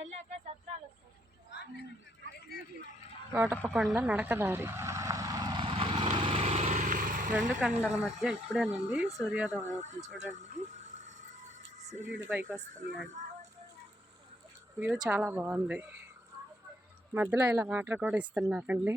వెళ్ళాక సత్రాలు వస్తాయి. కోటప్పకొండ నడకదారి. రెండు కండల మధ్య ఇప్పుడేనండి సూర్యోదయం అవుతుంది చూడండి. సూర్యుడు పైకి వస్తున్నాడు. వ్యూ చాలా బాగుంది. మధ్యలో ఇలా వాటర్ కూడా ఇస్తున్నారండి.